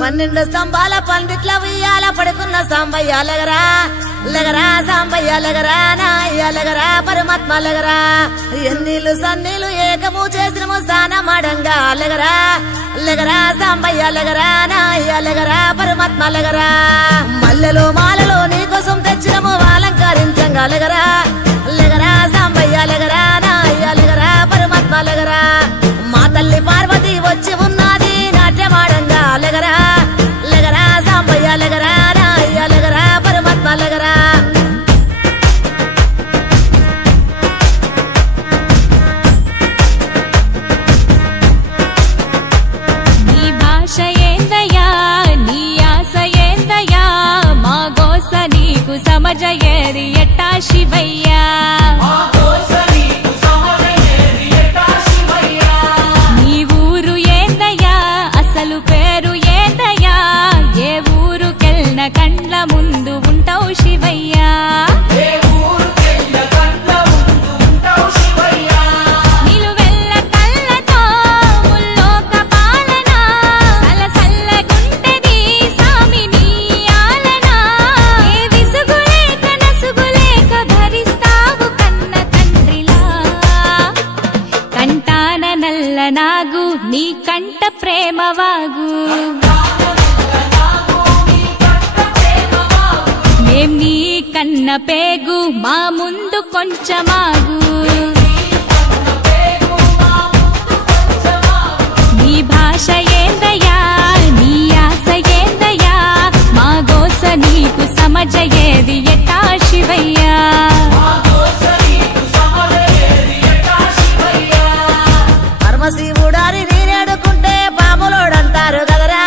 12 స్తంభాల పందిట్ల ఉయ్యాల పడుకున్న సాంబయ్య లెగరా లెగరా సాంబయ్య లెగరా నాయ్య లెగరా పరమాత్మ లెగరా ఎన్నీళ్ళు సన్నీళ్ళు ఏకము చేసినము స్నానమాడంగా లెగరా లెగరా సాంబయ్య లెగరా నాయ్య లెగరా పరమాత్మ లెగరా మల్లెలు మాలలో నీకోసం తెచ్చినము అలంకరించంగా లెగరా లెగరా సాంబయ్య లెగరా నాయ్య లెగరా పరమాత్మ లెగరా మా తల్లి పార్వతి వచ్చి ఉన్నది నాట్యమాడంగా లెగరా లెగరా సాంబయ్య లెగరా నాయ్య లెగరా పరమాత్మ లెగరా నీ భాష ఏందయ్యా నీ ఆశ ఏందయ్యా మా గోస నీకు సమజయేది ఎట్టా శివయ్యా నీ ఊరు ఏందయ్యా అసలు పేరు ఏందయ్యా ఏ ఊరుకెళ్ళిన కండ్ల ముందు ఉంటావు శివయ్యా నిలువెల్ల కళ్ళతో ముల్లోక పాలన సలసల్లగుంటది సామి నీ ఆలన ఏ విసుగులేక నసుగులేక భరిస్తావు కన్న తండ్రిలా కంటాన నల్ల నాగు నీ కంట ప్రేమ వాగు మేం నీ కన్న పేగు మా ముందు కొంచెమాగు నీ భాష ఏందయ్యా నీ ఆశ ఏందయ్యా మా గోస నీకు సమజయేది ఎట్టా శివయ్యా పరమశివుడారి నేనేడుకుంటే పాములోడంటారు కదరా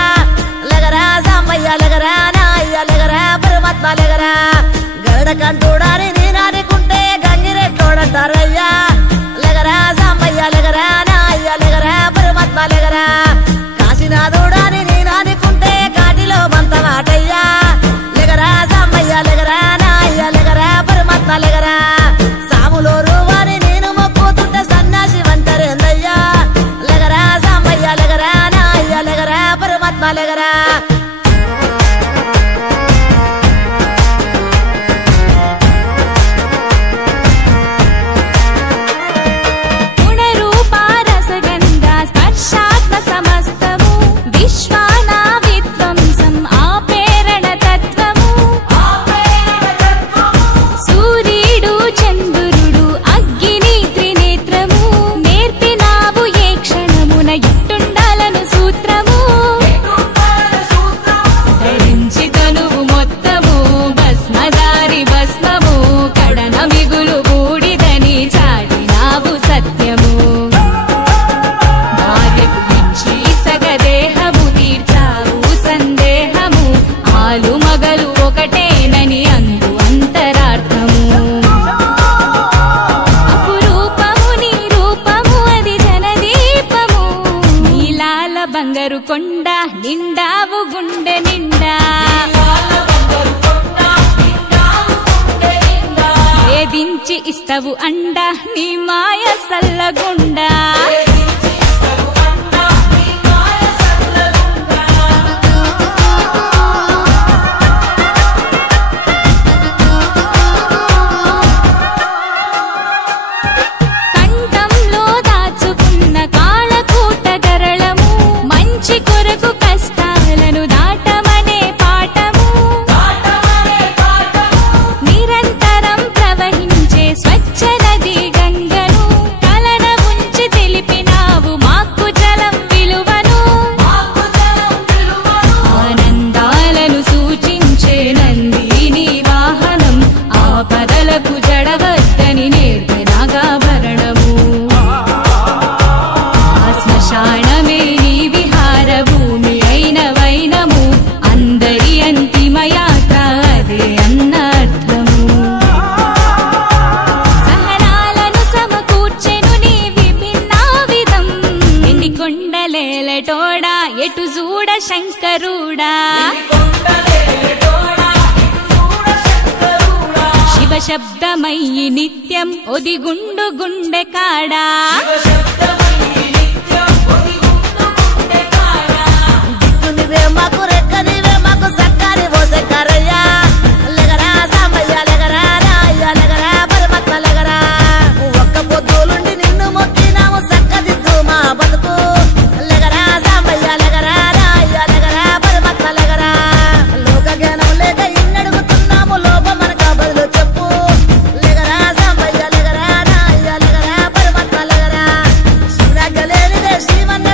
లెగరా సాంబయ్య లెగరా నాయ్య లెగరా పరమాత్మ లెగరా గరుడ కంటూడారి నేనాడుకుంటే గంగిరెట్లోడంటారయ్యా లెగరా సాంబయ్య లెగరా నాయ్య లెగరా పరమాత్మ లెగరా కాశీనాథుడాని నేనాడుకుంటే కాటిలో మంతమాటయ్యా లెగరా సాంబయ్య లెగరా నాయ్య లెగరా పరమాత్మ లెగరా సాములోరు వారి నేను మొక్కుతుంటే సన్నాసి వంటరేందయ్యా లెగరా సాంబయ్య లెగరా నాయ్య లెగరా పరమాత్మ లెగరా గుణరూపారసగంధ స్పర్శాత్మ సమస్తము విశ్వానా విధ్వంసం ఆపేరణ తత్వము సూర్యుడు చంద్రుడు అగ్ని త్రినేత్రము నేర్పినావు ఏ క్షణమున ఇట్టుండాలను సూత్రము ధరించి తనువు మొత్తము భస్మదారి భస్మము కడన మిగులు బూడిదని చాటినావు సత్యము భార్యకు మించి సగదేహము తీర్చావు సందేహము ఆలు మగలు ఒకటేనని అందు అంతరార్థము అపురూపము నీ రూపము అది జనదీపము నీలాల బంగారు కొండ నిండావు గుండె నిండా వేధించి ఇస్తవు అండ నీ మాయ సల్లగుండా కంఠంలో దాచుకున్న కాళకూట గరళము మంచి కొరకు కష్టాలను దాటమనే పాఠము నిరంతరం ప్రవహించే స్వచ్ఛ నది గంగను కలన ఉంచి తెలిపినావు మాకు జలం విలువను ఆనందాలను సూచించే నందిని వాహనం ఆపదలకు జడవద్దని నేర్పినాగాభరణము శ్మశానమే నీ విహార భూమి అయిన వైనము అందరి అంతిమయాత్ర అదే అన్నర్థము సహనాలను సమకూర్చెను నీ విభిన్నా విధం ఎన్ని కొండలేలటోడా ఎటు చూడ శంకరుడా శివ శబ్దమయ్యి నిత్యం ఒదిగుండు గుండె కాడా దిక్కునివే మాకు శివన్న